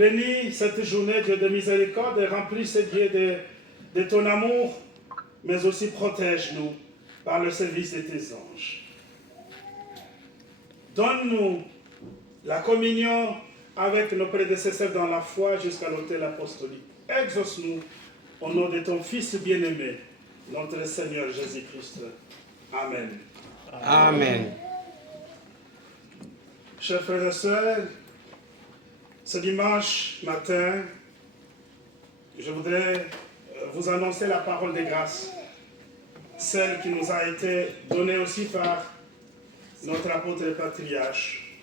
Bénis cette journée, Dieu de miséricorde, et remplis ce Dieu de ton amour, mais aussi protège-nous par le service de tes anges. Donne-nous la communion avec nos prédécesseurs dans la foi jusqu'à l'autel apostolique. Exauce-nous au nom de ton Fils bien-aimé, notre Seigneur Jésus-Christ. Amen. Amen. Chers frères et sœurs, ce dimanche matin, je voudrais vous annoncer la parole de grâce, celle qui nous a été donnée aussi par notre apôtre et patriarche.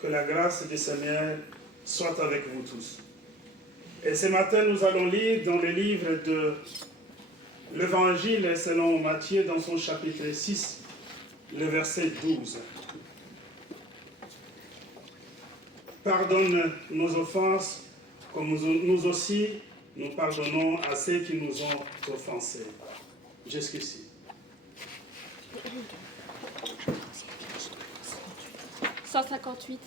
Que la grâce du Seigneur soit avec vous tous. Et ce matin, nous allons lire dans le livre de l'Évangile selon Matthieu, dans son chapitre 6, le verset 12. Pardonne nos offenses, comme nous aussi, nous pardonnons à ceux qui nous ont offensés. Jusqu'ici. 158.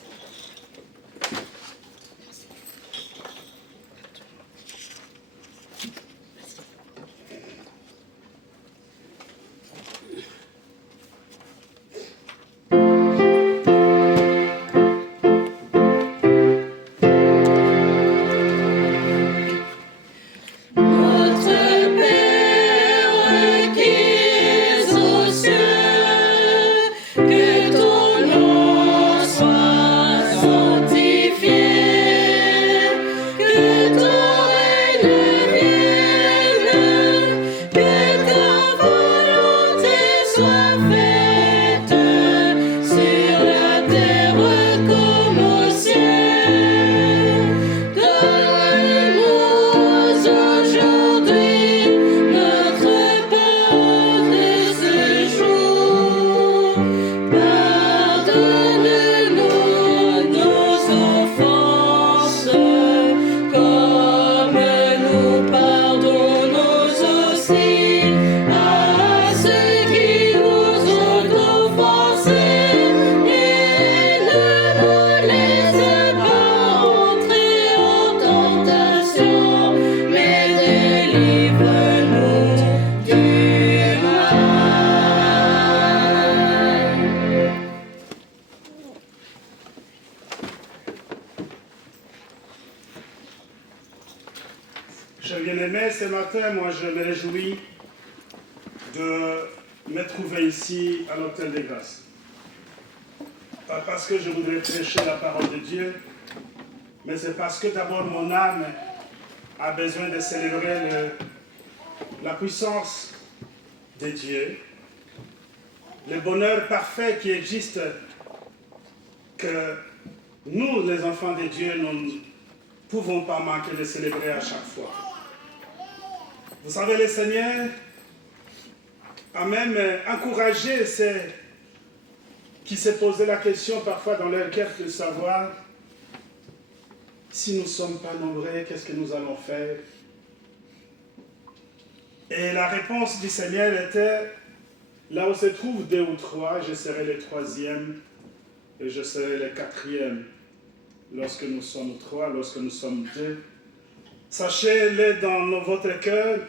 Chers bien-aimés, ce matin, moi je me réjouis de me trouver ici à l'Autel des Grâces. Pas parce que je voudrais prêcher la parole de Dieu, mais c'est parce que d'abord mon âme a besoin de célébrer la puissance de Dieu, le bonheur parfait qui existe, que nous, les enfants de Dieu, nous ne pouvons pas manquer de célébrer à chaque fois. Vous savez, le Seigneur a même encouragé ceux qui se posaient la question parfois dans leur cœur de savoir si nous ne sommes pas nombreux, qu'est-ce que nous allons faire? Et la réponse du Seigneur était, là où se trouvent 2 ou 3, je serai le 3e et je serai le 4e. Lorsque nous sommes 3, lorsque nous sommes 2, sachez-le dans votre cœur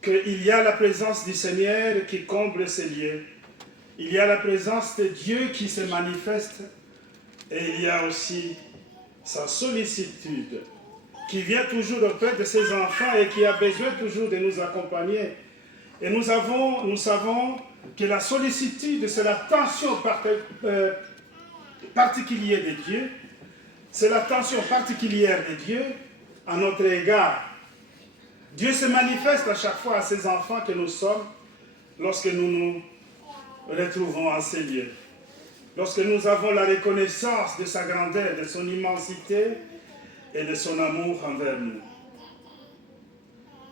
qu'il y a la présence du Seigneur qui comble ces lieux. Il y a la présence de Dieu qui se manifeste et il y a aussi sa sollicitude qui vient toujours auprès de ses enfants et qui a besoin toujours de nous accompagner. Et nous savons que la sollicitude, c'est l'attention particulière de Dieu, c'est l'attention particulière de Dieu à notre égard. Dieu se manifeste à chaque fois à ses enfants que nous sommes lorsque nous nous retrouvons en ces lieux. Lorsque nous avons la reconnaissance de sa grandeur, de son immensité et de son amour envers nous.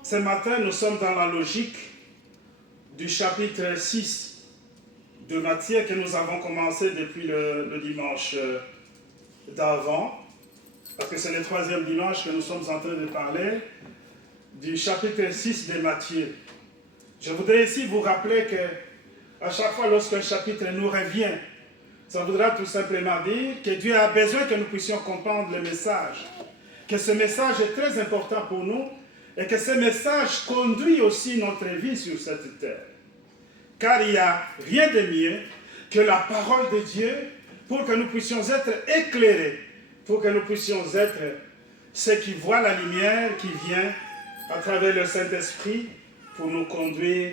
Ce matin, nous sommes dans la logique du chapitre 6 de Matthieu que nous avons commencé depuis le dimanche d'avant, parce que c'est le 3e dimanche que nous sommes en train de parler du chapitre 6 de Matthieu. Je voudrais ici vous rappeler que à chaque fois lorsqu'un chapitre nous revient, ça voudra tout simplement dire que Dieu a besoin que nous puissions comprendre le message. que ce message est très important pour nous et que ce message conduit aussi notre vie sur cette terre. Car il n'y a rien de mieux que la parole de Dieu pour que nous puissions être éclairés, pour que nous puissions être ceux qui voient la lumière qui vient à travers le Saint-Esprit pour nous conduire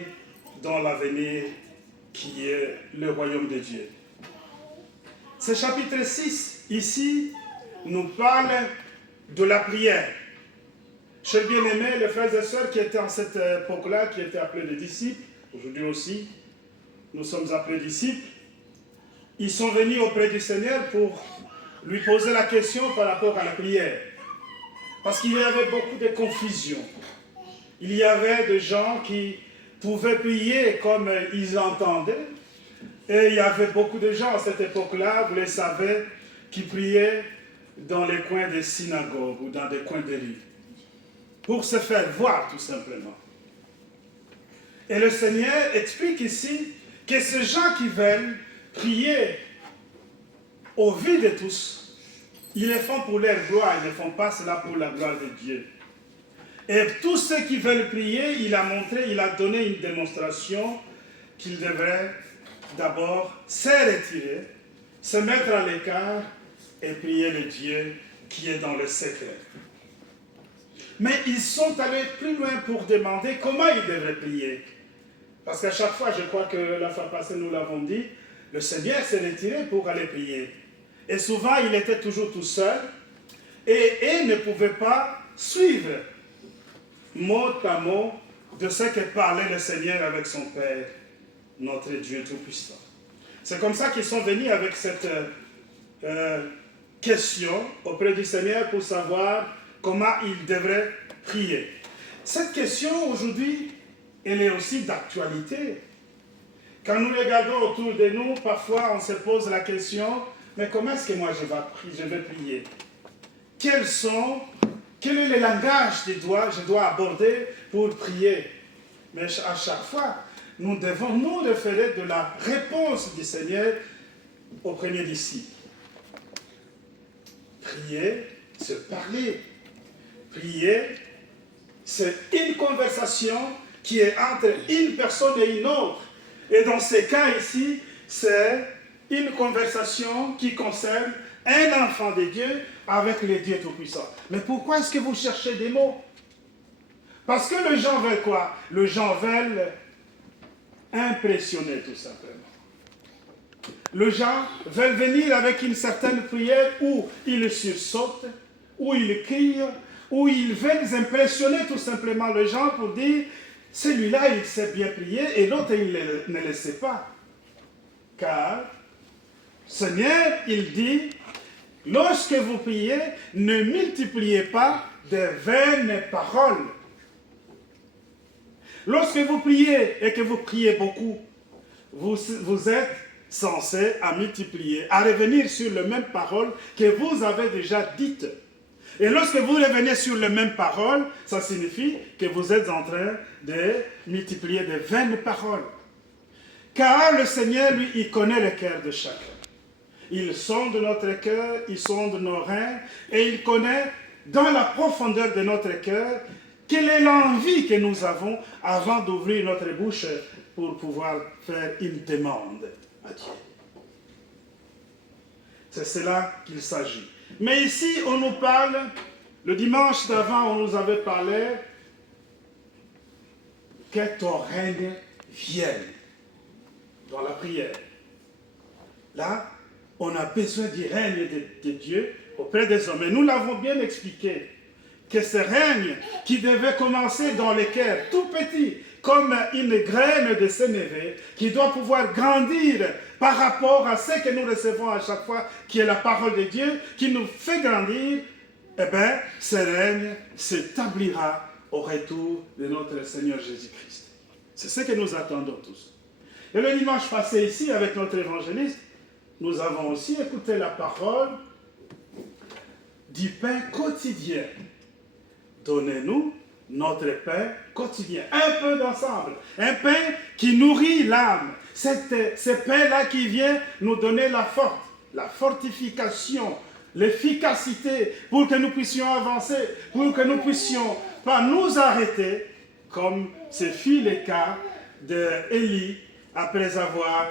dans l'avenir qui est le royaume de Dieu. Ce chapitre 6, ici, nous parle de la prière. Chers bien-aimés, les frères et sœurs qui étaient en cette époque-là, qui étaient appelés des disciples, aujourd'hui aussi, nous sommes appelés disciples, ils sont venus auprès du Seigneur pour lui poser la question par rapport à la prière. Parce qu'il y avait beaucoup de confusion. Il y avait des gens qui pouvaient prier comme ils entendaient. Et il y avait beaucoup de gens à cette époque-là, vous le savez, qui priaient dans les coins des synagogues ou dans des coins des rues. Pour se faire voir, tout simplement. Et le Seigneur explique ici que ces gens qui veulent prier au vu de tous, ils le font pour leur gloire, ils ne font pas cela pour la gloire de Dieu. Et tous ceux qui veulent prier, il a donné une démonstration qu'ils devraient d'abord se retirer, se mettre à l'écart et prier le Dieu qui est dans le secret. Mais ils sont allés plus loin pour demander comment ils devraient prier. Parce qu'à chaque fois, je crois que la fois passée, nous l'avons dit, le Seigneur s'est retiré pour aller prier. Et souvent, il était toujours tout seul et ne pouvait pas suivre mot à mot de ce que parlait le Seigneur avec son Père, notre Dieu Tout-Puissant. C'est comme ça qu'ils sont venus avec cette question auprès du Seigneur pour savoir comment ils devraient prier. Cette question, aujourd'hui, elle est aussi d'actualité. Quand nous regardons autour de nous, parfois on se pose la question, mais comment est-ce que moi je vais prier? Quel est le langage que je dois aborder pour prier? Mais à chaque fois, nous devons nous référer de la réponse du Seigneur au premier disciple. Prier, c'est parler. Prier, c'est une conversation qui est entre une personne et une autre. Et dans ce cas ici, c'est une conversation qui concerne un enfant de Dieu avec le Dieu Tout-Puissant. Mais pourquoi est-ce que vous cherchez des mots? Parce que les gens veulent quoi? Les gens veulent impressionner tout simplement. Les gens veulent venir avec une certaine prière où ils sursautent, où ils crient, où ils veulent impressionner tout simplement les gens pour dire celui-là il sait bien prier et l'autre il ne le sait pas. Car Seigneur il dit lorsque vous priez, ne multipliez pas de vaines paroles. Lorsque vous priez et que vous priez beaucoup, vous êtes censé à multiplier, à revenir sur les mêmes paroles que vous avez déjà dites. Et lorsque vous revenez sur les mêmes paroles, ça signifie que vous êtes en train de multiplier de vaines paroles. Car le Seigneur, lui, il connaît le cœur de chacun. Il sonde notre cœur, il sonde nos reins, et il connaît dans la profondeur de notre cœur quelle est l'envie que nous avons avant d'ouvrir notre bouche pour pouvoir faire une demande à Dieu. C'est cela qu'il s'agit. Mais ici, on nous parle, le dimanche d'avant, on nous avait parlé que ton règne vienne dans la prière. Là, on a besoin du règne de Dieu auprès des hommes. Et nous l'avons bien expliqué, que ce règne qui devait commencer dans les cœurs, tout petit, comme une graine de sénévé, qui doit pouvoir grandir par rapport à ce que nous recevons à chaque fois, qui est la parole de Dieu, qui nous fait grandir, eh bien, ce règne s'établira au retour de notre Seigneur Jésus-Christ. C'est ce que nous attendons tous. Et le dimanche passé ici, avec notre évangéliste, nous avons aussi écouté la parole du pain quotidien. Donnez-nous notre pain quotidien. Un peu d'ensemble. Un pain qui nourrit l'âme. Ce pain-là qui vient nous donner la fortification l'efficacité, pour que nous puissions avancer, pour que nous puissions pas nous arrêter, comme ce fut le cas d'Élie après avoir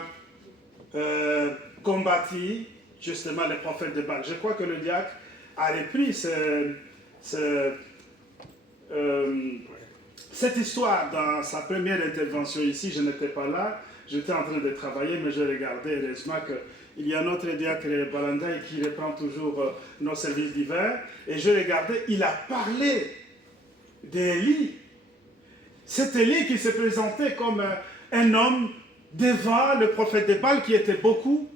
combattu justement les prophètes de Baal. Je crois que le diacre a repris cette histoire dans sa première intervention ici. Je n'étais pas là, j'étais en train de travailler, mais je regardais heureusement qu'il y a notre diacre Balandaï qui reprend toujours nos services d'hiver. Et je regardais, il a parlé d'Élie. C'est Élie qui se présentait comme un homme devant le prophète de Baal qui était beaucoup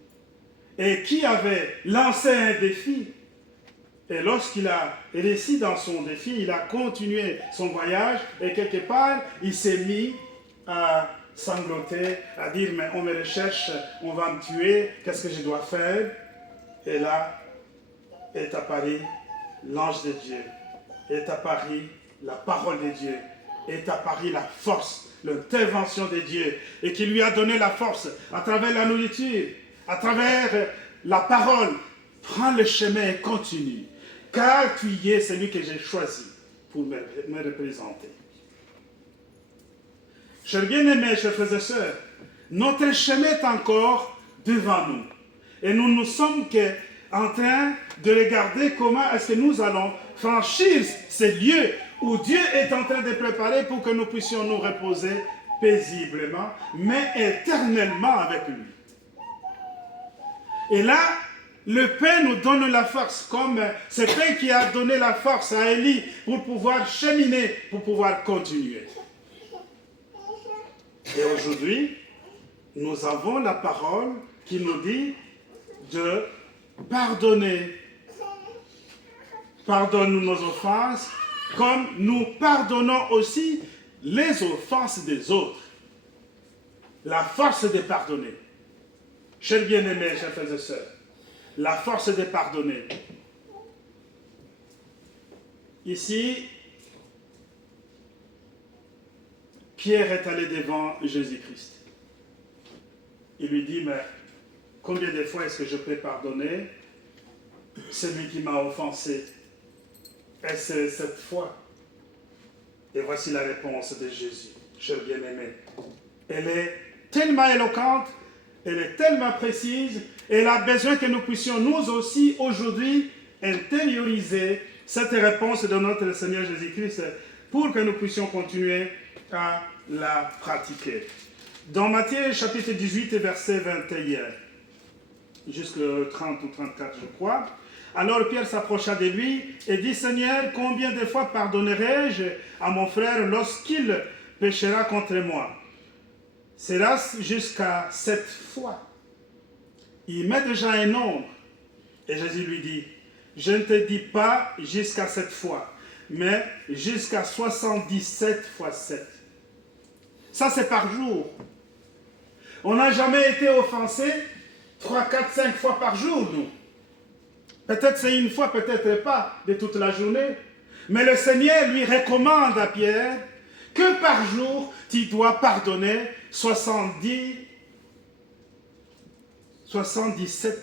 et qui avait lancé un défi. Et lorsqu'il a réussi dans son défi, il a continué son voyage et quelque part, il s'est mis à sangloter, à dire mais on me recherche, on va me tuer, qu'est-ce que je dois faire? Et là est apparu l'ange de Dieu, est apparu la parole de Dieu, est apparue la force, l'intervention de Dieu, et qui lui a donné la force à travers la nourriture, à travers la parole. Prends le chemin et continue, car tu y es celui que j'ai choisi pour me représenter. Chers bien-aimés, chers frères et sœurs, notre chemin est encore devant nous. Et nous ne sommes qu'en train de regarder comment est-ce que nous allons franchir ces lieux où Dieu est en train de préparer pour que nous puissions nous reposer paisiblement, mais éternellement avec lui. Et là, le Père nous donne la force, comme c'est le Père qui a donné la force à Élie pour pouvoir cheminer, pour pouvoir continuer. Et aujourd'hui, nous avons la parole qui nous dit de pardonner. Pardonne-nous nos offenses, comme nous pardonnons aussi les offenses des autres. La force de pardonner. Chers bien-aimés, chers frères et sœurs, la force de pardonner. Ici, Pierre est allé devant Jésus-Christ. Il lui dit, mais combien de fois est-ce que je peux pardonner celui qui m'a offensé? Est-ce cette fois? Et voici la réponse de Jésus, cher bien-aimé. Elle est tellement éloquente, elle est tellement précise, elle a besoin que nous puissions nous aussi aujourd'hui intérioriser cette réponse de notre Seigneur Jésus-Christ pour que nous puissions continuer à la pratiquer. Dans Matthieu chapitre 18 verset 21, jusqu'à 30 ou 34 je crois, alors Pierre s'approcha de lui et dit, Seigneur, combien de fois pardonnerai-je à mon frère lorsqu'il péchera contre moi? Sera jusqu'à 7 fois. Il met déjà un nombre. Et Jésus lui dit, je ne te dis pas jusqu'à 7 fois, mais jusqu'à 77 fois 7. Ça, c'est par jour. On n'a jamais été offensé 3, 4, 5 fois par jour, nous. Peut-être c'est une fois, peut-être pas, de toute la journée. Mais le Seigneur lui recommande à Pierre que par jour, tu dois pardonner 77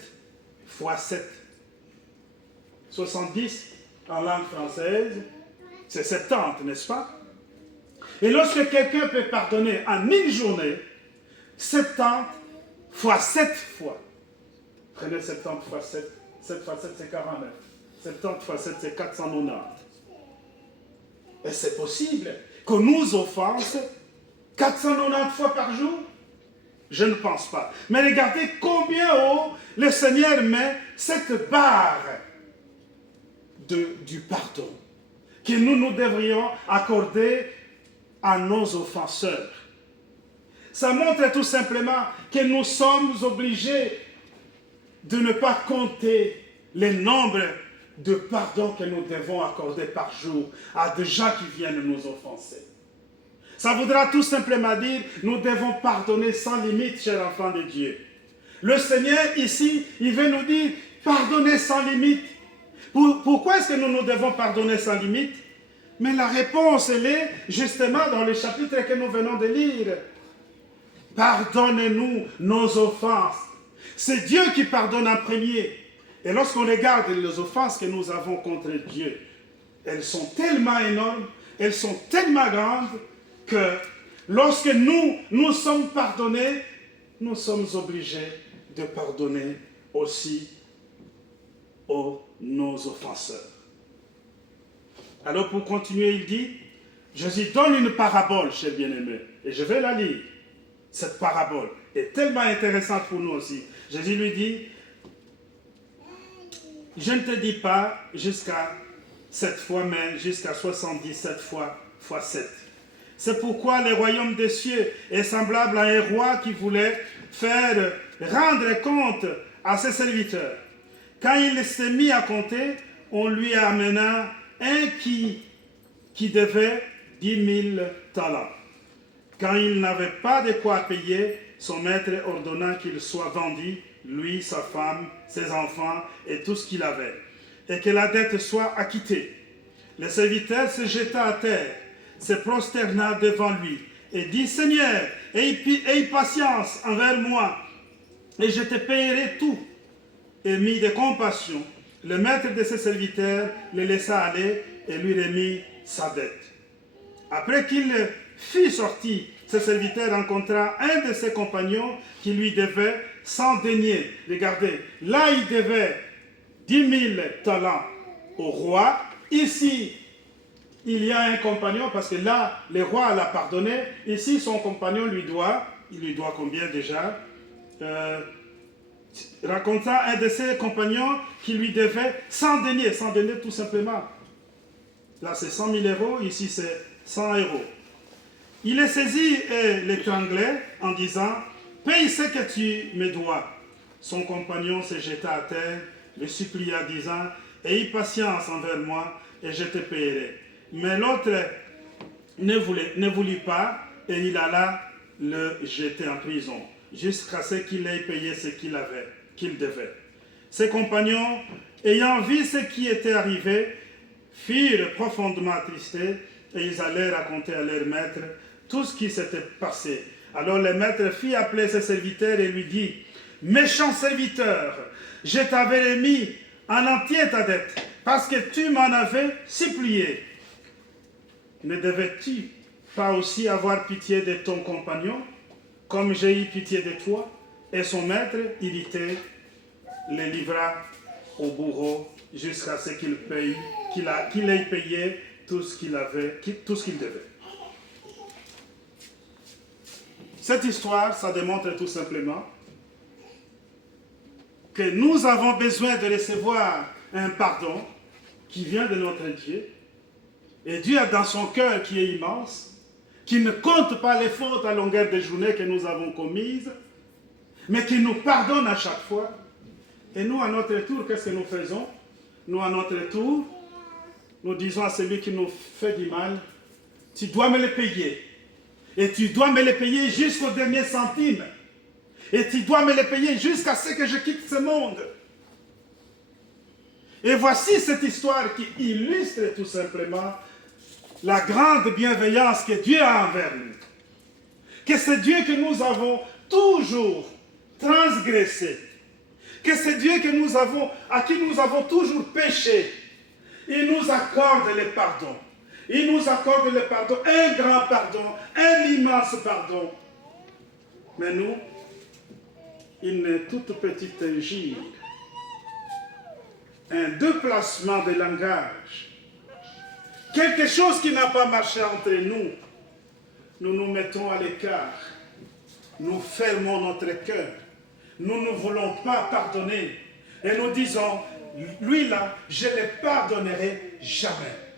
fois 7. 70 en langue française, c'est 70, n'est-ce pas? Et lorsque quelqu'un peut pardonner en une journée, 70 fois 7 fois. Prenez 70 fois 7. 7 fois 7, c'est 49. 70 fois 7, c'est 490. Et c'est possible qu'on nous offense 490 fois par jour? Je ne pense pas. Mais regardez combien haut le Seigneur met cette barre du pardon que nous devrions accorder à nos offenseurs. Ça montre tout simplement que nous sommes obligés de ne pas compter le nombre de pardons que nous devons accorder par jour à des gens qui viennent nous offenser. Ça voudra tout simplement dire, nous devons pardonner sans limite, chers enfants de Dieu. Le Seigneur ici, il veut nous dire, pardonnez sans limite. Pourquoi est-ce que nous devons pardonner sans limite? Mais la réponse, elle est justement dans le chapitre que nous venons de lire. Pardonnez-nous nos offenses. C'est Dieu qui pardonne en premier. Et lorsqu'on regarde les offenses que nous avons contre Dieu, elles sont tellement énormes, elles sont tellement grandes que lorsque nous sommes pardonnés, nous sommes obligés de pardonner aussi nos offenseurs. Alors pour continuer, il dit, Jésus donne une parabole, chers bien-aimés, et je vais la lire. Cette parabole est tellement intéressante pour nous aussi. Jésus lui dit, je ne te dis pas jusqu'à 7 fois, mais jusqu'à 77 fois 7. C'est pourquoi le royaume des cieux est semblable à un roi qui voulait faire rendre compte à ses serviteurs. Quand il s'est mis à compter, on lui amena un qui devait 10 000 talents. Quand il n'avait pas de quoi payer, son maître ordonna qu'il soit vendu, lui, sa femme, ses enfants et tout ce qu'il avait, et que la dette soit acquittée. Le serviteur se jeta à terre, se prosterna devant lui et dit, Seigneur, aie patience envers moi, et je te payerai tout. Et mis de compassion, le maître de ses serviteurs le laissa aller et lui remit sa dette. Après qu'il fut sorti, ce serviteur rencontra un de ses compagnons qui lui devait 100 deniers. Regardez, là il devait 10 000 talents au roi. Ici, il y a un compagnon, parce que là, le roi l'a pardonné. Ici, son compagnon il lui doit combien déjà Rencontra un de ses compagnons qui lui devait 100 deniers tout simplement. Là, c'est 100 000 euros, ici, c'est 100 euros. Il le saisit et l'étranglait en disant, paye ce que tu me dois. Son compagnon se jeta à terre, le supplia, disant, aie patience envers moi et je te payerai. Mais l'autre ne voulut pas et il alla le jeter en prison, jusqu'à ce qu'il ait payé ce qu'il devait. Ses compagnons, ayant vu ce qui était arrivé, furent profondément attristés et ils allèrent raconter à leur maître tout ce qui s'était passé. Alors le maître fit appeler ses serviteurs et lui dit, « Méchant serviteur, je t'avais remis en entier ta dette, parce que tu m'en avais supplié. Ne devais-tu pas aussi avoir pitié de ton compagnon, comme j'ai eu pitié de toi ?» Et son maître, irrité, le livra au bourreau jusqu'à ce qu'il ait payé tout ce qu'il devait. Cette histoire, ça démontre tout simplement que nous avons besoin de recevoir un pardon qui vient de notre Dieu. Et Dieu a dans son cœur qui est immense, qui ne compte pas les fautes à longueur de journée que nous avons commises, mais qui nous pardonne à chaque fois. Et nous, à notre tour, qu'est-ce que nous faisons? Nous, à notre tour, nous disons à celui qui nous fait du mal, tu dois me le payer. Et tu dois me le payer jusqu'au dernier centime. Et tu dois me le payer jusqu'à ce que je quitte ce monde. Et voici cette histoire qui illustre tout simplement la grande bienveillance que Dieu a envers nous. Que c'est Dieu que nous avons toujours transgressé. Que c'est Dieu à qui nous avons toujours péché. Il nous accorde le pardon. Il nous accorde le pardon, un grand pardon, un immense pardon. Mais nous, une toute petite injure, un déplacement de langage, quelque chose qui n'a pas marché entre nous, nous nous mettons à l'écart, nous fermons notre cœur, nous ne voulons pas pardonner et nous disons, lui là, je ne le pardonnerai jamais.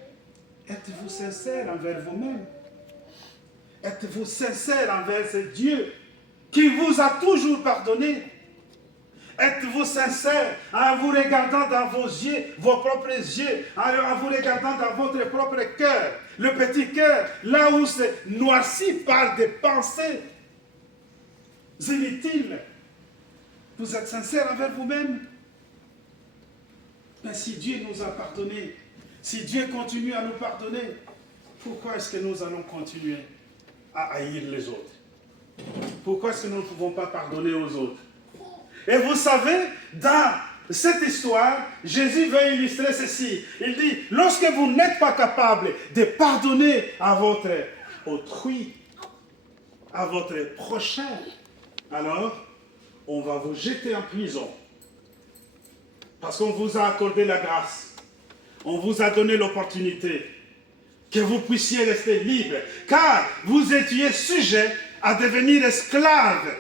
Êtes-vous sincère envers vous-même? Êtes-vous sincère envers ce Dieu qui vous a toujours pardonné? Êtes-vous sincère en vous regardant dans vos yeux, vos propres yeux, en vous regardant dans votre propre cœur, le petit cœur, là où c'est noirci par des pensées inutiles? Vous êtes sincère envers vous-même? Mais si Dieu nous a pardonné, si Dieu continue à nous pardonner, pourquoi est-ce que nous allons continuer à haïr les autres? Pourquoi est-ce que nous ne pouvons pas pardonner aux autres? Et vous savez, dans cette histoire, Jésus veut illustrer ceci. Il dit, lorsque vous n'êtes pas capable de pardonner à votre autrui, à votre prochain, alors on va vous jeter en prison. Parce qu'on vous a accordé la grâce. On vous a donné l'opportunité que vous puissiez rester libre. Car vous étiez sujet à devenir esclave.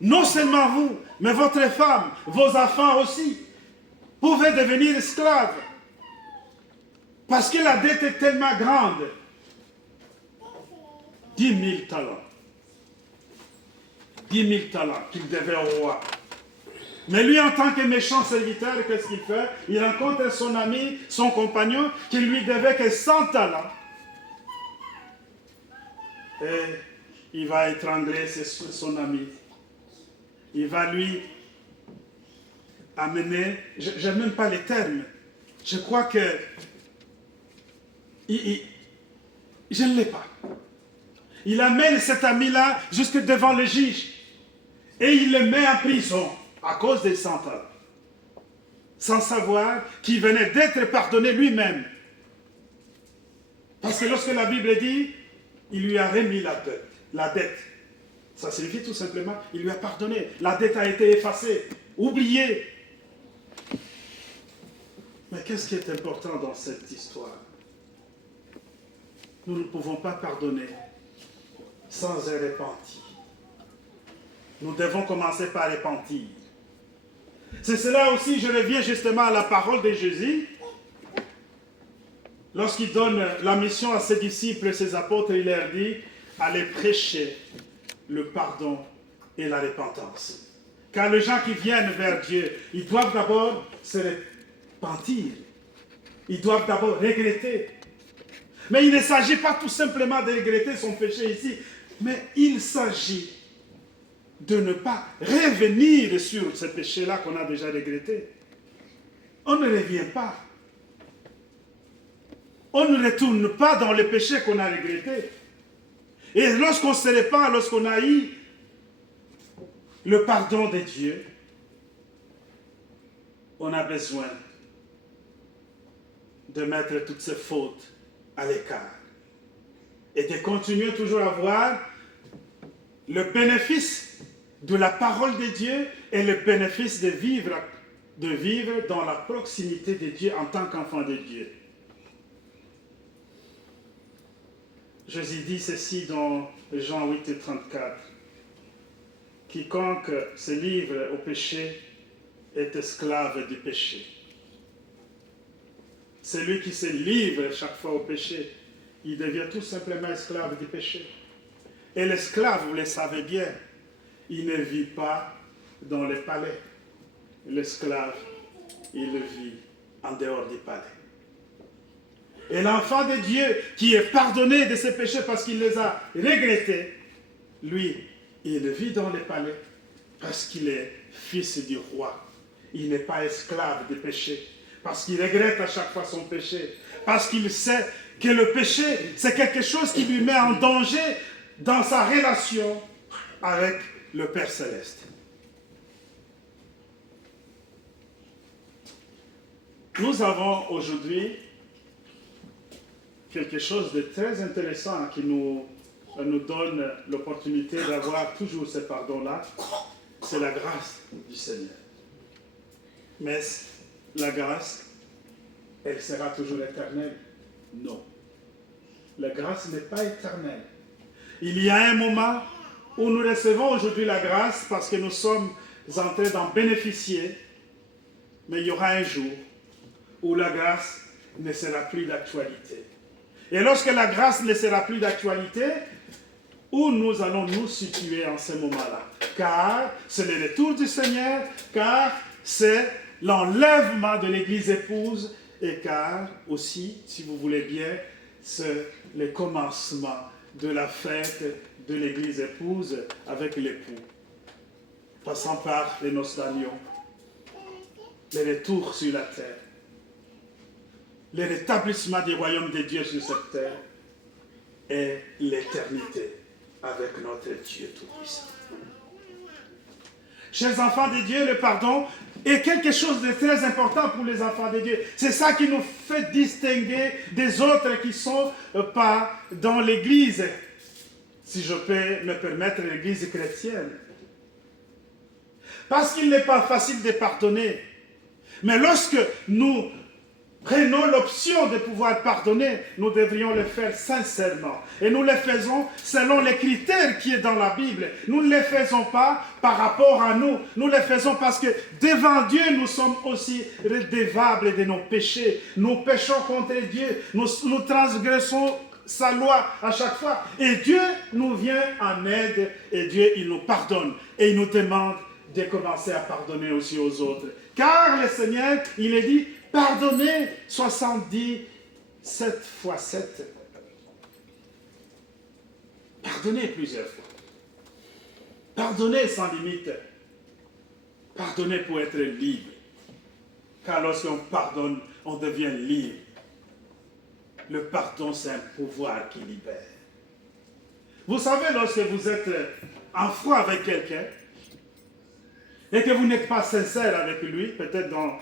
Non seulement vous, mais votre femme, vos enfants aussi, pouvaient devenir esclaves. Parce que la dette est tellement grande. 10 000 talents. 10 000 talents qu'il devait au roi. Mais lui, en tant que méchant serviteur, qu'est-ce qu'il fait? Il rencontre son ami, son compagnon, qui lui devait que 100 talents. Et il va étrangler son ami. Il va lui amener, je n'aime même pas les termes, je crois que je ne l'ai pas. Il amène cet ami-là jusque devant le juge et il le met en prison à cause des 100 talents, sans savoir qu'il venait d'être pardonné lui-même. Parce que lorsque la Bible dit, il lui a remis la dette. Ça signifie tout simplement, il lui a pardonné. La dette a été effacée, oubliée. Mais qu'est-ce qui est important dans cette histoire? Nous ne pouvons pas pardonner sans un repentir. Nous devons commencer par repentir. C'est cela aussi, je reviens justement à la parole de Jésus. Lorsqu'il donne la mission à ses disciples, ses apôtres, il leur dit, allez prêcher le pardon et la repentance. Car les gens qui viennent vers Dieu, ils doivent d'abord se repentir. Ils doivent d'abord regretter. Mais il ne s'agit pas tout simplement de regretter son péché ici, mais il s'agit de ne pas revenir sur ce péché-là qu'on a déjà regretté. On ne revient pas. On ne retourne pas dans le péché qu'on a regretté. Et lorsqu'on se repent, lorsqu'on a eu le pardon de Dieu, on a besoin de mettre toutes ces fautes à l'écart et de continuer toujours à voir le bénéfice de la parole de Dieu et le bénéfice de vivre dans la proximité de Dieu en tant qu'enfant de Dieu. Jésus dit ceci dans Jean 8 et 34. Quiconque se livre au péché est esclave du péché. Celui qui se livre chaque fois au péché, il devient tout simplement esclave du péché. Et l'esclave, vous le savez bien, il ne vit pas dans le palais. L'esclave, il vit en dehors du palais. Et l'enfant de Dieu qui est pardonné de ses péchés parce qu'il les a regrettés, lui, il vit dans le palais parce qu'il est fils du roi. Il n'est pas esclave du péché parce qu'il regrette à chaque fois son péché, parce qu'il sait que le péché, c'est quelque chose qui lui met en danger dans sa relation avec le Père Céleste. Nous avons aujourd'hui quelque chose de très intéressant qui nous donne l'opportunité d'avoir toujours ce pardon-là, c'est la grâce du Seigneur. Mais la grâce, elle sera toujours éternelle? Non. La grâce n'est pas éternelle. Il y a un moment où nous recevons aujourd'hui la grâce parce que nous sommes en train d'en bénéficier, mais il y aura un jour où la grâce ne sera plus d'actualité. Et lorsque la grâce ne sera plus d'actualité, où nous allons nous situer en ce moment-là? Car c'est le retour du Seigneur, car c'est l'enlèvement de l'Église épouse, et car aussi, si vous voulez bien, c'est le commencement de la fête de l'Église épouse avec l'époux, passant par les noces d'agneau, le retour sur la terre, le rétablissement du royaume de Dieu sur cette terre et l'éternité avec notre Dieu Tout-Puissant. Chers enfants de Dieu, le pardon est quelque chose de très important pour les enfants de Dieu. C'est ça qui nous fait distinguer des autres qui ne sont pas dans l'église, si je peux me permettre, l'église chrétienne. Parce qu'il n'est pas facile de pardonner. Mais lorsque nous prenons l'option de pouvoir pardonner, nous devrions le faire sincèrement. Et nous le faisons selon les critères qui sont dans la Bible. Nous ne le faisons pas par rapport à nous. Nous le faisons parce que devant Dieu, nous sommes aussi redevables de nos péchés. Nous péchons contre Dieu. Nous transgressons sa loi à chaque fois. Et Dieu nous vient en aide. Et Dieu, il nous pardonne. Et il nous demande de commencer à pardonner aussi aux autres. Car le Seigneur, il est dit, pardonnez 77 fois 7. Pardonnez plusieurs fois. Pardonnez sans limite. Pardonnez pour être libre. Car lorsqu'on pardonne, on devient libre. Le pardon, c'est un pouvoir qui libère. Vous savez, lorsque vous êtes en foi avec quelqu'un, et que vous n'êtes pas sincère avec lui, peut-être dans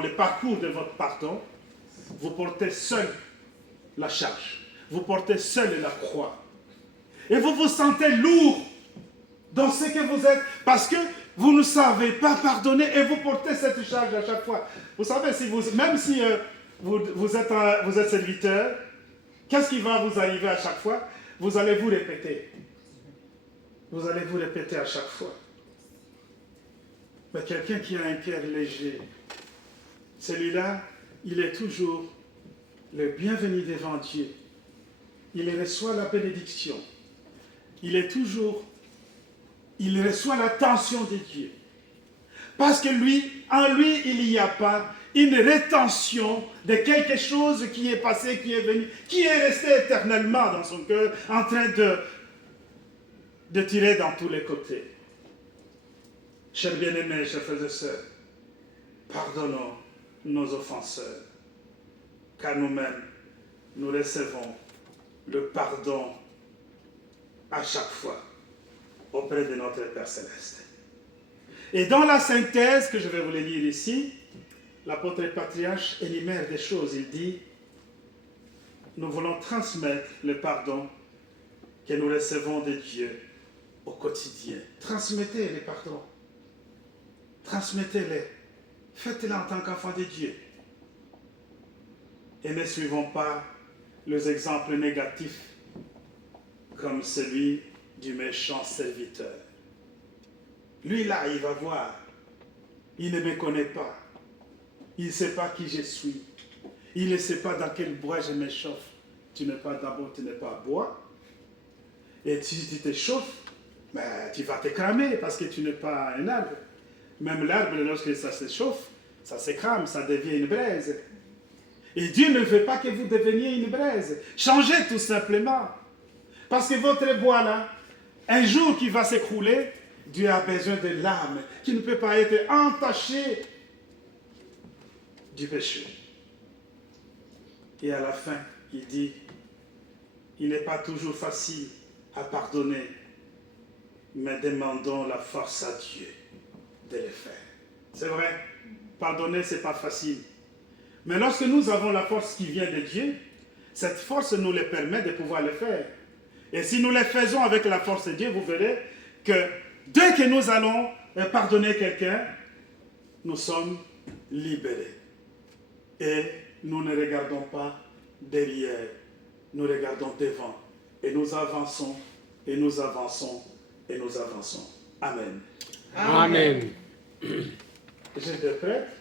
le parcours de votre pardon, vous portez seul la charge. Vous portez seul la croix. Et vous vous sentez lourd dans ce que vous êtes, parce que vous ne savez pas pardonner et vous portez cette charge à chaque fois. Vous savez, même si vous êtes serviteur, qu'est-ce qui va vous arriver à chaque fois? Vous allez vous répéter. Vous allez vous répéter à chaque fois. Mais quelqu'un qui a un cœur léger, celui-là, il est toujours le bienvenu devant Dieu. Il reçoit la bénédiction. Il reçoit l'attention de Dieu. Parce que en lui, il n'y a pas une rétention de quelque chose qui est passé, qui est venu, qui est resté éternellement dans son cœur, en train de tirer dans tous les côtés. Chers bien-aimés, chers frères et sœurs, pardonnons nos offenseurs, car nous-mêmes, nous recevons le pardon à chaque fois auprès de notre Père Céleste. Et dans la synthèse que je vais vous lire ici, l'apôtre patriarche énumère des choses. Il dit, nous voulons transmettre le pardon que nous recevons de Dieu au quotidien. Transmettez les pardons. Transmettez-les. Faites-les en tant qu'enfants de Dieu. Et ne suivons pas les exemples négatifs comme celui du méchant serviteur. Lui là, il va voir. Il ne me connaît pas. Il ne sait pas qui je suis. Il ne sait pas dans quel bois je m'échauffe. Tu n'es pas bois. Et si tu t'échauffes, ben, tu vas te cramer parce que tu n'es pas un arbre. Même l'arbre, lorsque ça s'échauffe, ça se crame, ça devient une braise. Et Dieu ne veut pas que vous deveniez une braise. Changez tout simplement. Parce que votre bois là, un jour qui va s'écrouler, Dieu a besoin de l'âme qui ne peut pas être entachée du péché. Et à la fin, il dit, il n'est pas toujours facile à pardonner, mais demandons la force à Dieu de le faire. C'est vrai, pardonner, ce n'est pas facile. Mais lorsque nous avons la force qui vient de Dieu, cette force nous le permet de pouvoir le faire. Et si nous le faisons avec la force de Dieu, vous verrez que dès que nous allons pardonner quelqu'un, nous sommes libérés. Et nous ne regardons pas derrière, nous regardons devant. Et nous avançons, et nous avançons, et nous avançons. Amen. Amen. J'ai des prêtres,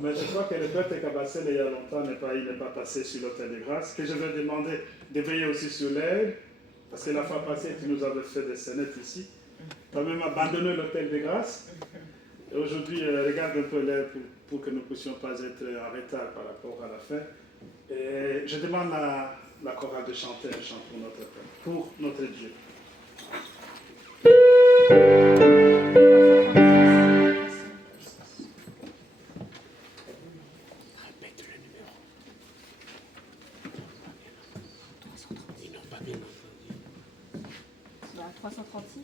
mais je crois que le prêtre Kabassel, il y a longtemps, il n'est pas passé sur l'autel de grâce, que je vais demander de veiller aussi sur l'aide, parce que la fois passée, tu nous avais fait des scénettes ici. Tu as même abandonné l'autel de grâce. Et aujourd'hui, regarde un peu l'air pour que nous ne puissions pas être en retard par rapport à la fin. Et je demande à la chorale de chanter un chant pour notre Dieu. Répète le numéro. Ils n'ont pas bien entendu. 336.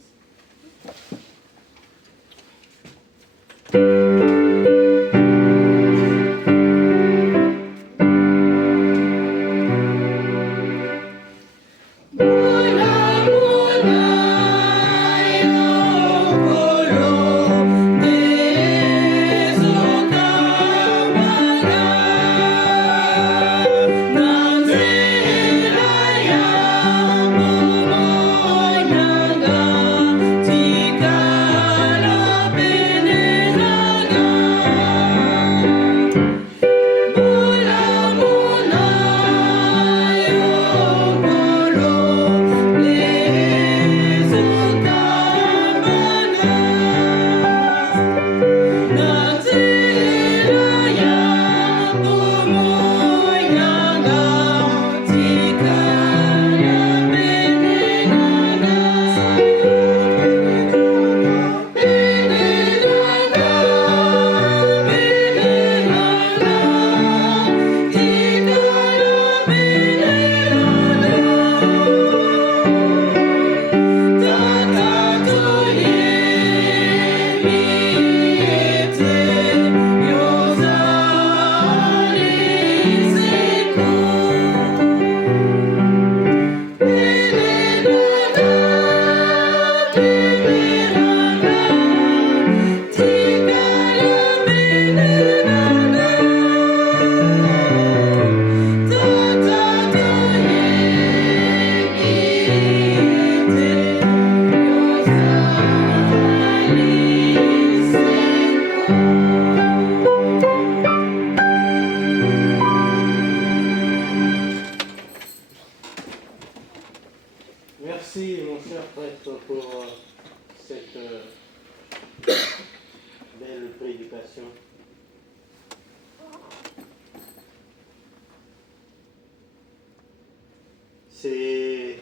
C'est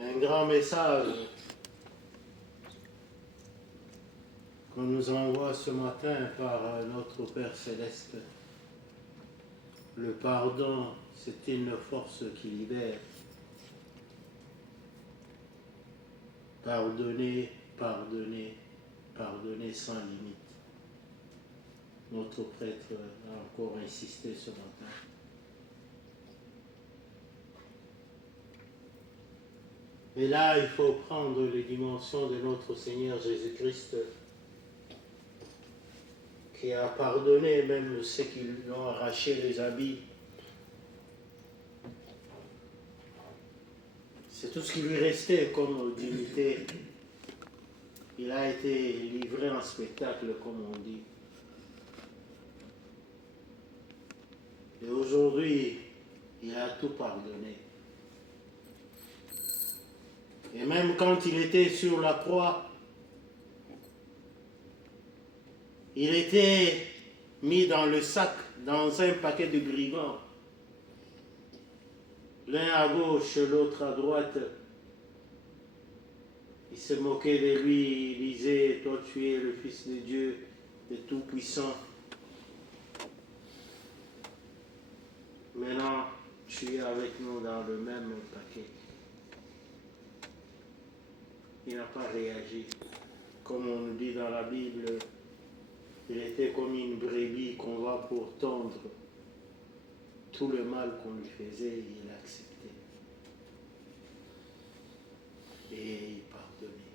un grand message qu'on nous envoie ce matin par notre Père Céleste. Le pardon, c'est une force qui libère. Pardonner, pardonner, pardonner sans limite. Notre prêtre a encore insisté ce matin. Et là, il faut prendre les dimensions de notre Seigneur Jésus-Christ, qui a pardonné même ceux qui lui ont arraché les habits. C'est tout ce qui lui restait comme dignité. Il a été livré en spectacle, comme on dit. Et aujourd'hui, il a tout pardonné. Et même quand il était sur la croix, il était mis dans le sac, dans un paquet de brigands. L'un à gauche, l'autre à droite. Il se moquait de lui, il disait, toi tu es le Fils de Dieu, le Tout-Puissant. Maintenant, tu es avec nous dans le même paquet. Il n'a pas réagi. Comme on nous dit dans la Bible, il était comme une brebis qu'on va pour tondre. Tout le mal qu'on lui faisait, il acceptait. Et il pardonnait.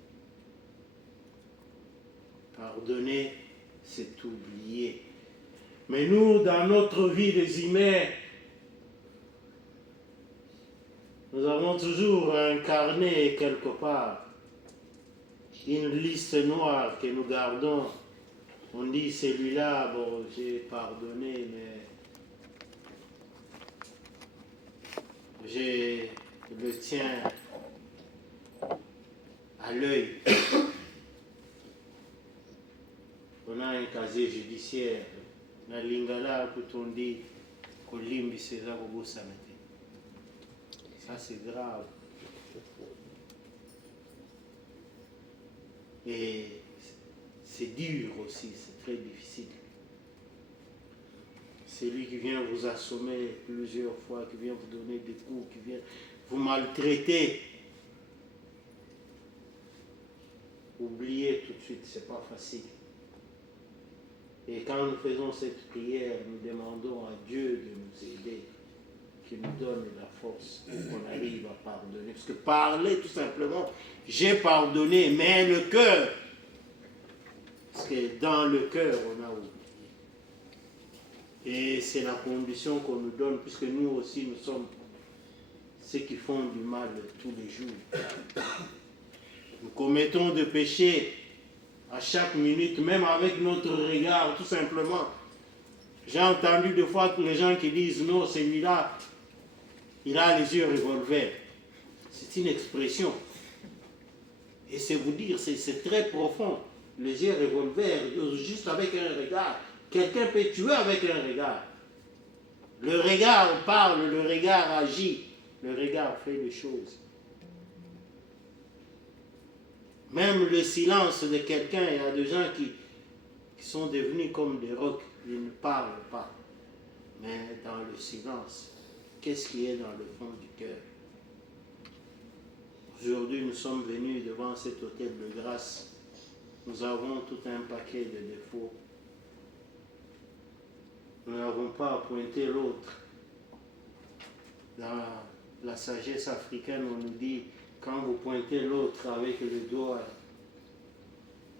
Pardonner, c'est oublier. Mais nous, dans notre vie des humains, nous avons toujours un carnet quelque part, une liste noire que nous gardons. On dit celui-là, bon, j'ai pardonné, mais je le tiens à l'œil. On a un casier judiciaire. Na lingala kutondi kolimbi seza kobosamete. Ça c'est grave. Et c'est dur aussi, c'est très difficile. C'est lui qui vient vous assommer plusieurs fois, qui vient vous donner des coups, qui vient vous maltraiter. Oubliez tout de suite, c'est pas facile. Et quand nous faisons cette prière, nous demandons à Dieu de nous aider, qu'il nous donne la force pour qu'on arrive à pardonner. Parce que parler tout simplement, j'ai pardonné, mais le cœur, parce que dans le cœur, on a oublié. Et c'est la condition qu'on nous donne, puisque nous aussi, nous sommes ceux qui font du mal tous les jours. Nous commettons des péchés à chaque minute, même avec notre regard, tout simplement. J'ai entendu des fois que les gens qui disent non, celui-là, il a les yeux revolver. C'est une expression. Et c'est vous dire, c'est très profond. Les yeux revolver, juste avec un regard. Quelqu'un peut tuer avec un regard. Le regard parle, le regard agit, le regard fait des choses. Même le silence de quelqu'un, il y a des gens qui sont devenus comme des rocs, ils ne parlent pas. Mais dans le silence, qu'est-ce qui est dans le fond du cœur? Aujourd'hui, nous sommes venus devant cet hôtel de grâce. Nous avons tout un paquet de défauts. Nous n'avons pas pointé l'autre. Dans la sagesse africaine, on nous dit, quand vous pointez l'autre avec le doigt,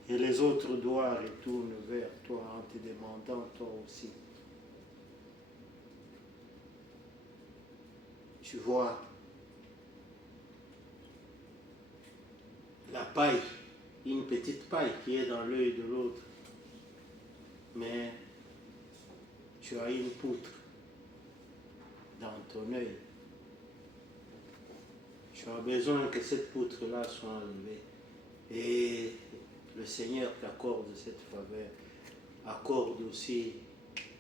et les autres doigts retournent vers toi en te demandant toi aussi. Tu vois, la paille, une petite paille qui est dans l'œil de l'autre, mais tu as une poutre dans ton œil. Tu as besoin que cette poutre-là soit enlevée. Et le Seigneur t'accorde cette faveur. Accorde aussi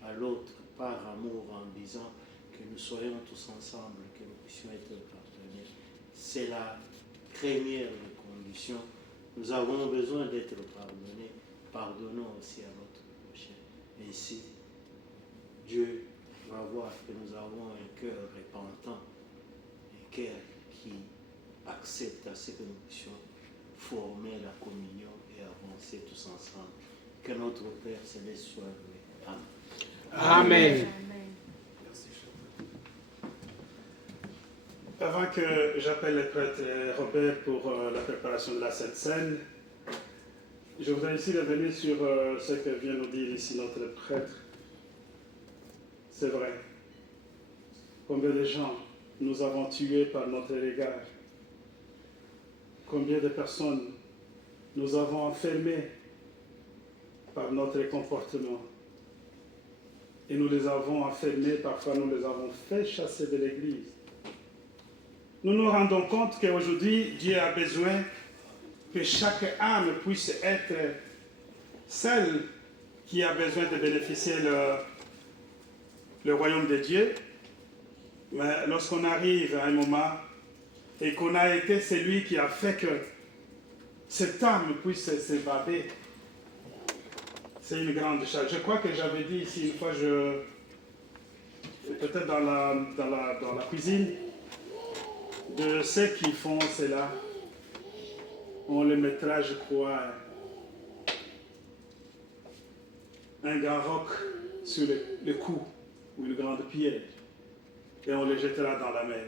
à l'autre par amour en disant que que nous soyons tous ensemble, que nous puissions être pardonnés. C'est la première des conditions. Nous avons besoin d'être pardonnés. Pardonnons aussi à notre prochain. Ainsi, Dieu va voir que nous avons un cœur repentant, un cœur qui accepte à ce que nous puissions former la communion et avancer tous ensemble. Que notre Père Céleste soit loué. Amen. Amen. Avant que j'appelle le prêtre Robert pour la préparation de la Sainte Seine, je voudrais ici revenir sur ce que vient nous dire ici notre prêtre. C'est vrai. Combien de gens nous avons tués par notre regard? Combien de personnes nous avons enfermées par notre comportement? Et nous les avons enfermés, parfois nous les avons fait chasser de l'Église. Nous nous rendons compte qu'aujourd'hui, Dieu a besoin que chaque âme puisse être celle qui a besoin de bénéficier le royaume de Dieu. Mais lorsqu'on arrive à un moment et qu'on a été celui qui a fait que cette âme puisse s'évader, c'est une grande chose. Je crois que j'avais dit ici une fois, peut-être dans la cuisine, de ceux qui font cela, on les mettra, je crois, un grand roc sur le cou ou une grande pierre et on les jettera dans la mer.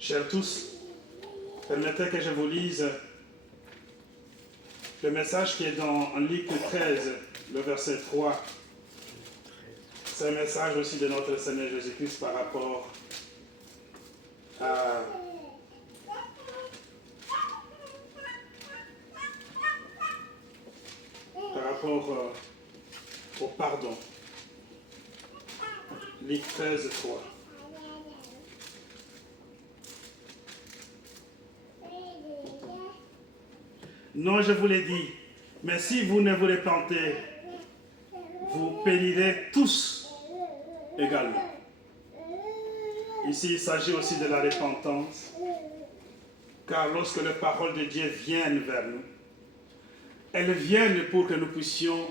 Chers tous, permettez que je vous lise le message qui est dans Luc 13, le verset 3. C'est un message aussi de notre Seigneur Jésus-Christ par rapport au pardon. Luc 13, 3. Non, je vous l'ai dit, mais si vous ne vous repentez, vous périrez tous également. Ici, il s'agit aussi de la repentance, car lorsque les paroles de Dieu viennent vers nous, elles viennent pour que nous puissions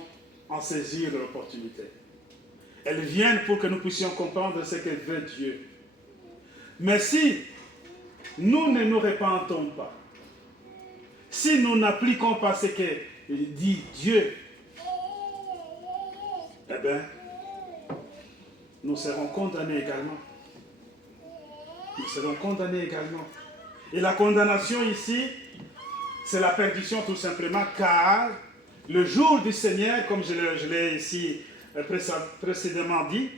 en saisir l'opportunité. Elles viennent pour que nous puissions comprendre ce que veut Dieu. Mais si nous ne nous repentons pas, si nous n'appliquons pas ce que dit Dieu, eh bien, nous serons condamnés également. Nous serons condamnés également. Et la condamnation ici, c'est la perdition tout simplement, car le jour du Seigneur, comme je l'ai ici précédemment dit,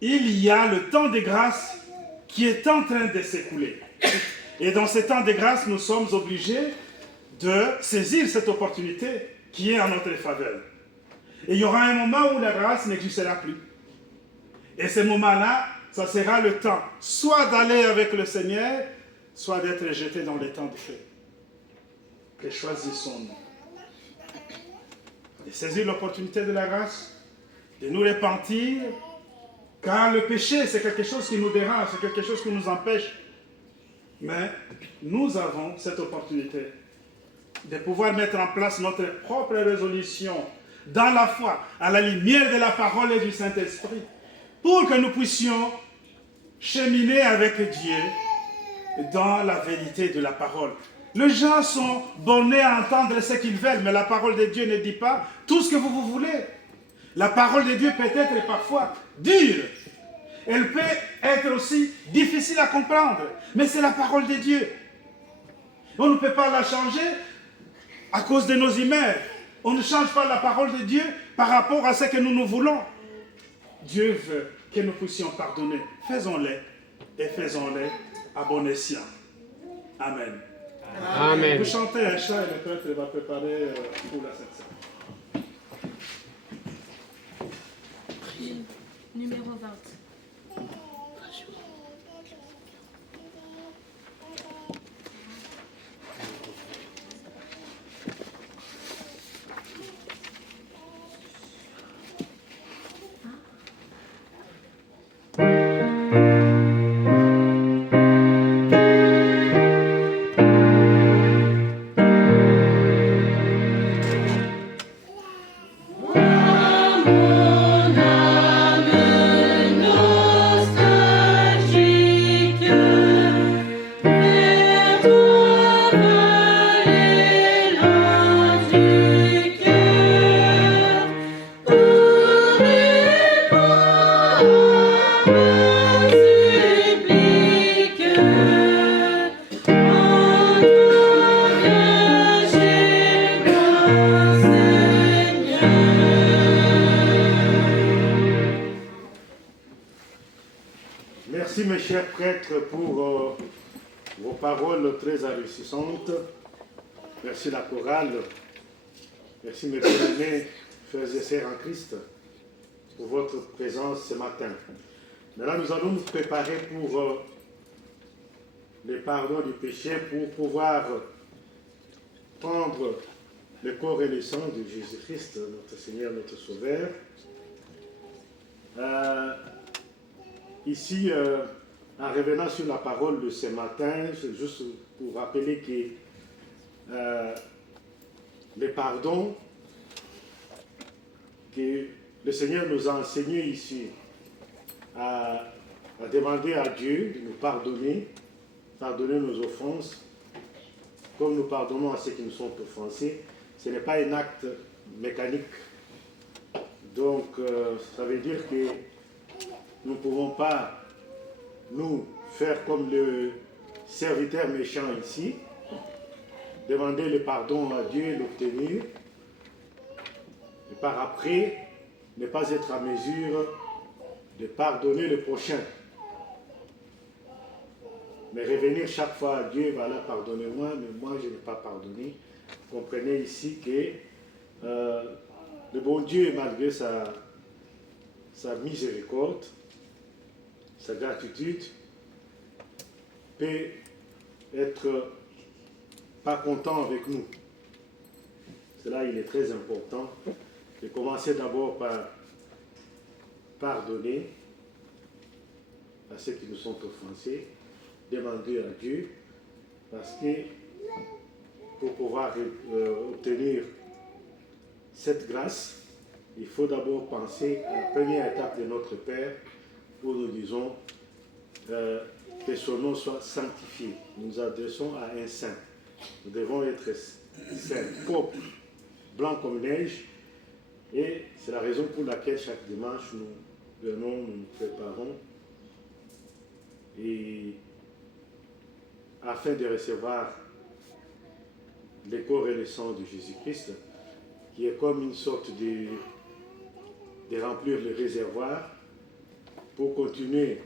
il y a le temps de grâce qui est en train de s'écouler. Et dans ce temps de grâce, nous sommes obligés de saisir cette opportunité qui est en notre faveur. Et il y aura un moment où la grâce n'existera plus. Et ce moment-là, ça sera le temps soit d'aller avec le Seigneur, soit d'être jeté dans les temps de feu. Que choisissons-nous? De saisir l'opportunité de la grâce, de nous repentir, car le péché, c'est quelque chose qui nous dérange, c'est quelque chose qui nous empêche. Mais nous avons cette opportunité de pouvoir mettre en place notre propre résolution dans la foi, à la lumière de la parole et du Saint-Esprit, pour que nous puissions cheminer avec Dieu dans la vérité de la parole. Les gens sont bornés à entendre ce qu'ils veulent, mais la parole de Dieu ne dit pas tout ce que vous voulez. La parole de Dieu peut être parfois dure. Elle peut être aussi difficile à comprendre, mais c'est la parole de Dieu. On ne peut pas la changer à cause de nos humeurs. On ne change pas la parole de Dieu par rapport à ce que nous voulons. Dieu veut que nous puissions pardonner. Faisons-le et faisons-le à bon escient. Amen. Amen. Vous chantez un chant et le prêtre va préparer pour la Sainte Seine. Numéro 20. Merci mes chers prêtres pour vos paroles très enrichissantes. Merci la chorale. Merci mes bien-aimés, frères et sœurs en Christ, pour votre présence ce matin. Maintenant, nous allons nous préparer pour les pardons du péché, pour pouvoir prendre le corps et le sang de Jésus-Christ, notre Seigneur, notre Sauveur. Ici, en revenant sur la parole de ce matin, c'est juste pour rappeler que les pardons que le Seigneur nous a enseigné ici à demander à Dieu de nous pardonner nos offenses, comme nous pardonnons à ceux qui nous sont offensés. Ce n'est pas un acte mécanique. Donc, ça veut dire que nous ne pouvons pas nous faire comme le serviteur méchant ici, demander le pardon à Dieu et l'obtenir, et par après ne pas être à mesure de pardonner le prochain. Mais revenir chaque fois à Dieu, voilà, pardonnez-moi, mais moi je n'ai pas pardonné. Comprenez ici que le bon Dieu, malgré sa miséricorde, sa gratitude, peut être pas content avec nous. Cela, il est très important de commencer d'abord par pardonner à ceux qui nous sont offensés, demander à Dieu, parce que pour pouvoir obtenir cette grâce, il faut d'abord penser à la première étape de notre Père, où nous disons que son nom soit sanctifié. Nous nous adressons à un saint. Nous devons être saints, propres, blancs comme neige. Et c'est la raison pour laquelle chaque dimanche nous venons, nous préparons, et afin de recevoir le corps et le sang de Jésus-Christ, qui est comme une sorte de remplir le réservoir pour continuer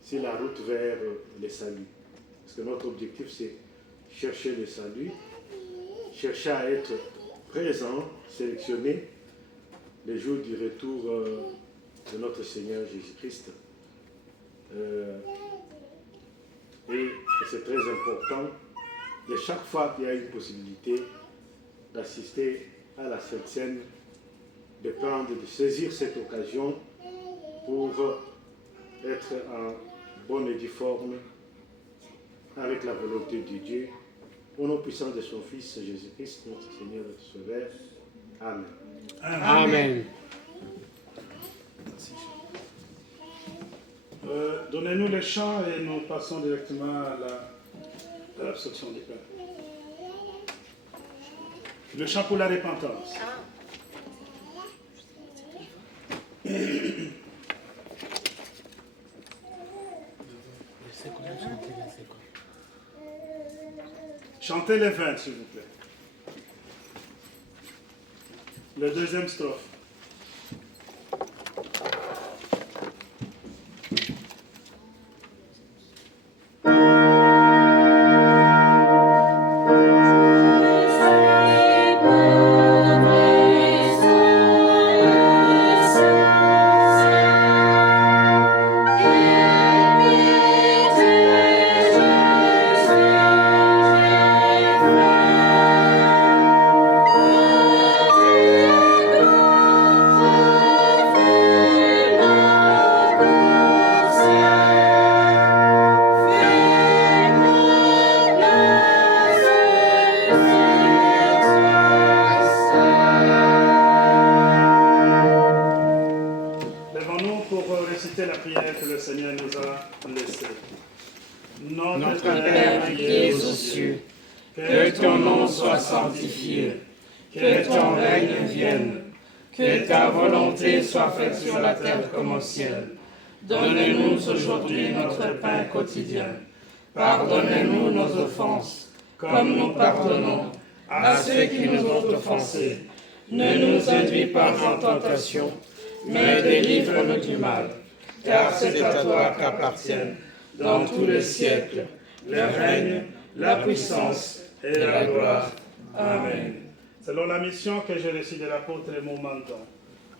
sur la route vers le salut. Parce que notre objectif, c'est chercher le salut, chercher à être présent, sélectionné, le jour du retour de notre Seigneur Jésus-Christ. Et c'est très important, de chaque fois qu'il y a une possibilité d'assister à la Sainte Seine, de saisir cette occasion pour être en bonne et due forme avec la volonté de Dieu, au nom puissant de son Fils Jésus-Christ, notre Seigneur et notre Sauveur. Amen. Amen. Donnez-nous les chants et nous passons directement à l'absorption du Père. Le chant pour la repentance. Chantez les 20, s'il vous plaît. Le deuxième strophe. Notre Père qui es aux cieux, que ton nom soit sanctifié, que ton règne vienne, que ta volonté soit faite sur la terre comme au ciel. Donne-nous aujourd'hui notre pain quotidien. Pardonne-nous nos offenses, comme nous pardonnons à ceux qui nous ont offensés. Ne nous induis pas en tentation, mais délivre-nous du mal. car c'est à toi qu'appartiennent, dans tous les siècles, le règne, la puissance et la gloire. Amen. Selon la mission que j'ai reçue de l'apôtre et mon mandat,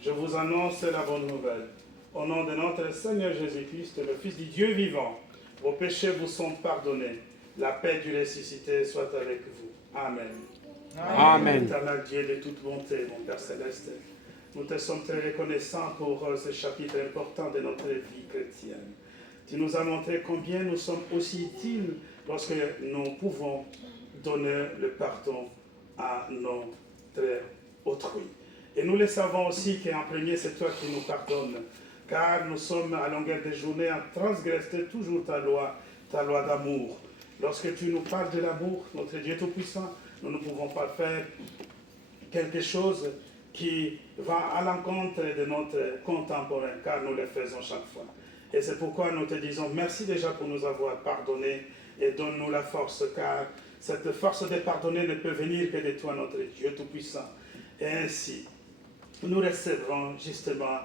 je vous annonce la bonne nouvelle. Au nom de notre Seigneur Jésus-Christ, le Fils du Dieu vivant, vos péchés vous sont pardonnés. La paix du ressuscité soit avec vous. Amen. Amen. Éternel Dieu de toute bonté, mon Père Céleste, nous te sommes très reconnaissants pour ce chapitre important de notre vie chrétienne. Tu nous as montré combien nous sommes aussi utiles lorsque nous pouvons donner le pardon à notre autrui. Et nous le savons aussi qu'en premier, c'est toi qui nous pardonnes, car nous sommes à longueur de journée à transgresser toujours ta loi d'amour. Lorsque tu nous parles de l'amour, notre Dieu Tout-Puissant, nous ne pouvons pas faire quelque chose qui va à l'encontre de notre contemporain, car nous le faisons chaque fois. Et c'est pourquoi nous te disons merci déjà pour nous avoir pardonné et donne-nous la force, car cette force de pardonner ne peut venir que de toi, notre Dieu Tout-Puissant. Et ainsi, nous recevrons justement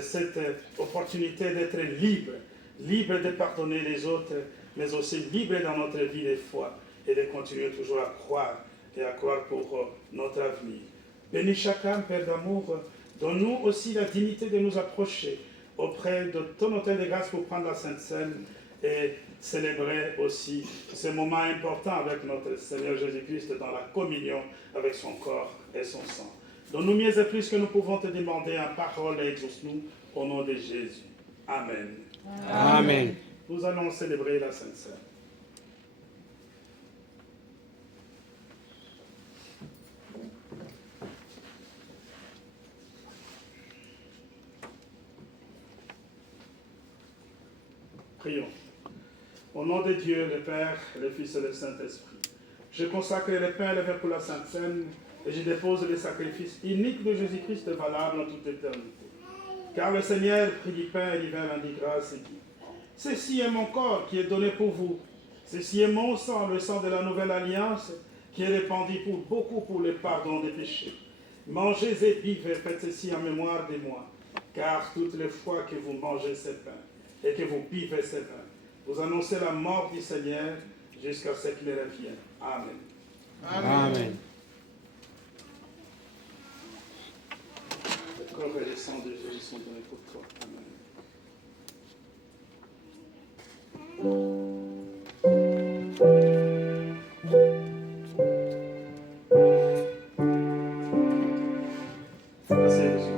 cette opportunité d'être libres de pardonner les autres, mais aussi libres dans notre vie de foi et de continuer toujours à croire et à croire pour notre avenir. Bénis chacun, Père d'amour, donne-nous aussi la dignité de nous approcher auprès de ton autel de grâce pour prendre la Sainte Seine et célébrer aussi ce moment important avec notre Seigneur Jésus-Christ dans la communion avec son corps et son sang. Donne-nous mieux et plus que nous pouvons te demander en parole et exauce-nous au nom de Jésus. Amen. Amen. Nous allons célébrer la Sainte Seine. Prions. Au nom de Dieu, le Père, le Fils et le Saint-Esprit, je consacre le pain et le verre pour la Sainte Seine et je dépose le sacrifice unique de Jésus-Christ valable en toute éternité. Car le Seigneur prit du pain et du vin, rendit grâce et dit, « Ceci est mon corps qui est donné pour vous. Ceci est mon sang, le sang de la nouvelle alliance, qui est répandu pour beaucoup pour le pardon des péchés. Mangez et buvez, faites ceci en mémoire de moi. Car toutes les fois que vous mangez ce pain et que vous buvez ce vin, vous annoncez la mort du Seigneur jusqu'à ce qu'il revienne. Amen. Amen. Le corps et le sang de Jésus sont donnés pour toi. Amen. Asseyez-vous.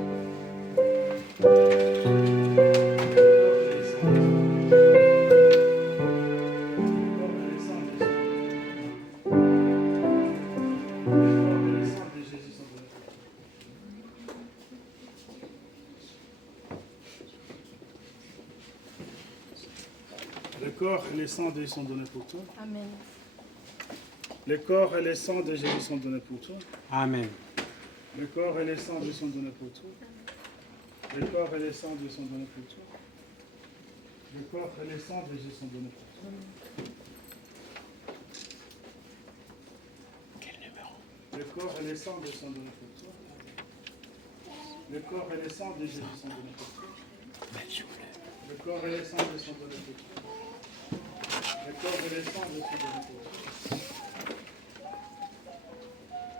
Le corps et le sang de Jésus sont donnés pour toi. Amen. Le corps et le sang de Jésus sont donnés pour toi. Amen. Le corps et le sang de Jésus sont donnés pour toi. Le corps et le sang de Jésus sont donnés pour toi. Le corps et le sang de Jésus sont donnés pour toi. Quel numéro? Le corps et le sang de Jésus sont donnés pour toi. Le corps et le sang de Jésus sont donnés pour toi. Belle journée. Le corps et le sang de Jésus sont donnés pour toi. Le corps et le sang de Jésus sont donnés pour toi.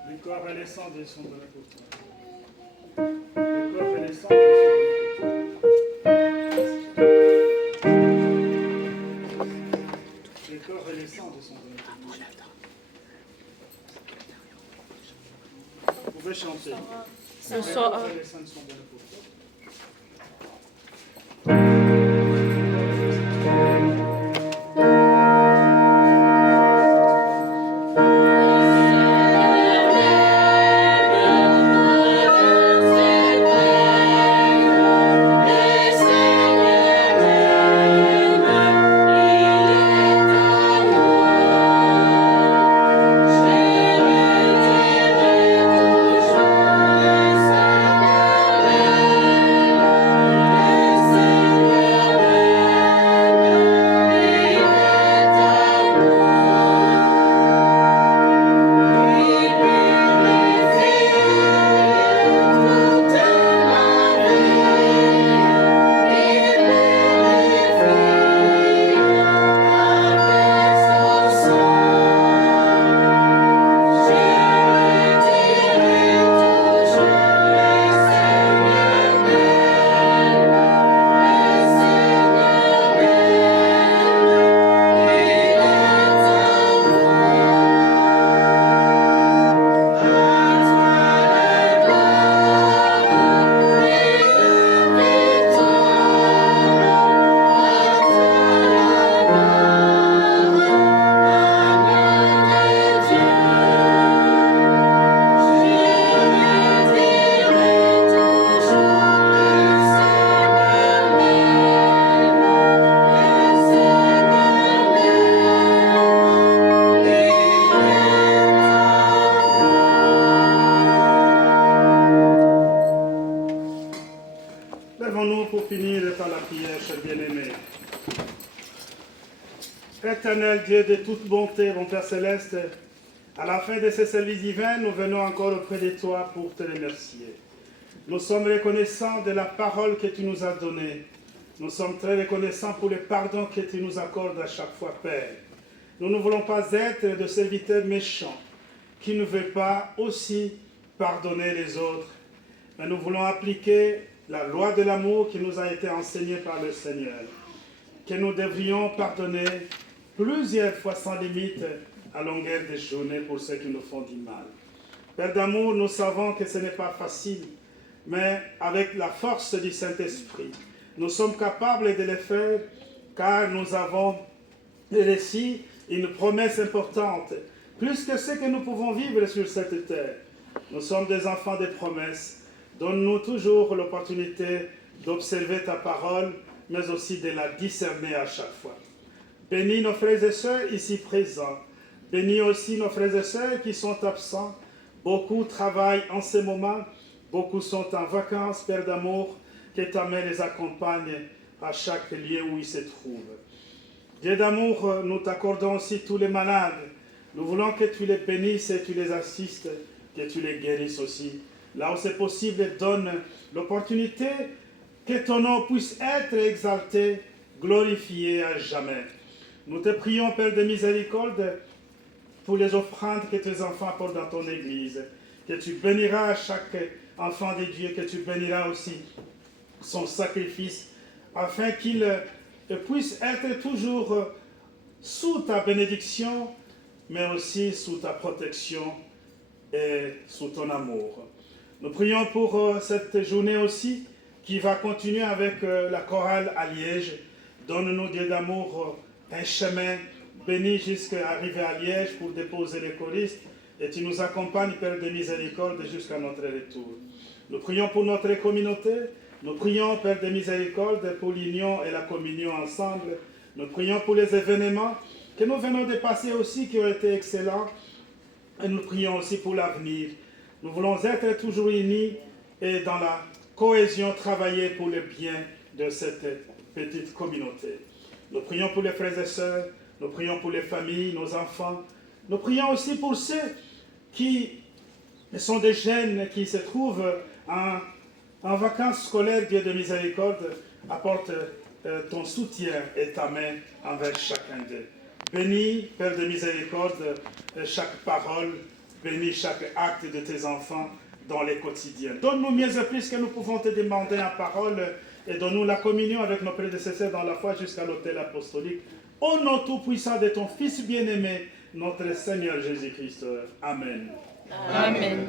Le corps et le sang de Jésus sont donnés pour toi. Le corps et le sang de Jésus sont donnés pour toi. Le corps et le sang de Jésus sont donnés pour toi. Vous pouvez chanter. Ce soir, Le corps et le sang sont donnés pour toi. Je Lèvons-nous pour finir par la prière, chers bien-aimés. Éternel Dieu de toute bonté, mon Père Céleste, à la fin de ce service divin, nous venons encore auprès de toi pour te remercier. Nous sommes reconnaissants de la parole que tu nous as donnée. Nous sommes très reconnaissants pour le pardon que tu nous accordes à chaque fois, Père. Nous ne voulons pas être de serviteurs méchants qui ne veulent pas aussi pardonner les autres, mais nous voulons appliquer la loi de l'amour qui nous a été enseignée par le Seigneur, que nous devrions pardonner plusieurs fois sans limite à longueur de journée pour ceux qui nous font du mal. Père d'amour, nous savons que ce n'est pas facile, mais avec la force du Saint-Esprit, nous sommes capables de le faire car nous avons reçu une promesse importante, plus que ce que nous pouvons vivre sur cette terre. Nous sommes des enfants de promesses. Donne-nous toujours l'opportunité d'observer ta parole, mais aussi de la discerner à chaque fois. Bénis nos frères et sœurs ici présents. Bénis aussi nos frères et sœurs qui sont absents. Beaucoup travaillent en ce moment. Beaucoup sont en vacances, Père d'amour. Que ta main les accompagne à chaque lieu où ils se trouvent. Dieu d'amour, nous t'accordons aussi tous les malades. Nous voulons que tu les bénisses et tu les assistes, que tu les guérisses aussi. Là où c'est possible, donne l'opportunité que ton nom puisse être exalté, glorifié à jamais. Nous te prions, Père de miséricorde, pour les offrandes que tes enfants apportent dans ton Église, que tu béniras chaque enfant de Dieu, que tu béniras aussi son sacrifice, afin qu'il puisse être toujours sous ta bénédiction, mais aussi sous ta protection et sous ton amour. Nous prions pour cette journée aussi, qui va continuer avec la chorale à Liège. Donne-nous, Dieu d'amour, un chemin béni jusqu'à arriver à Liège pour déposer les choristes, et tu nous accompagnes, Père de miséricorde, jusqu'à notre retour. Nous prions pour notre communauté. Nous prions, Père de miséricorde, pour l'union et la communion ensemble. Nous prions pour les événements que nous venons de passer aussi, qui ont été excellents. Et nous prions aussi pour l'avenir. Nous voulons être toujours unis et dans la cohésion, travailler pour le bien de cette petite communauté. Nous prions pour les frères et sœurs. Nous prions pour les familles, nos enfants. Nous prions aussi pour ceux qui sont des jeunes qui se trouvent en vacances scolaires. Dieu de miséricorde, apporte ton soutien et ta main envers chacun d'eux. Bénis, Père de miséricorde, chaque parole, bénis chaque acte de tes enfants dans les quotidiens. Donne-nous mieux et plus que nous pouvons te demander en parole, et donne-nous la communion avec nos prédécesseurs dans la foi jusqu'à l'autel apostolique. Au nom tout-puissant de ton Fils bien-aimé, notre Seigneur Jésus-Christ. Amen. Amen.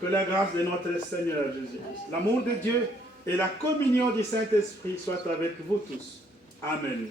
Que la grâce de notre Seigneur Jésus-Christ, l'amour de Dieu et la communion du Saint-Esprit soient avec vous tous. Amen.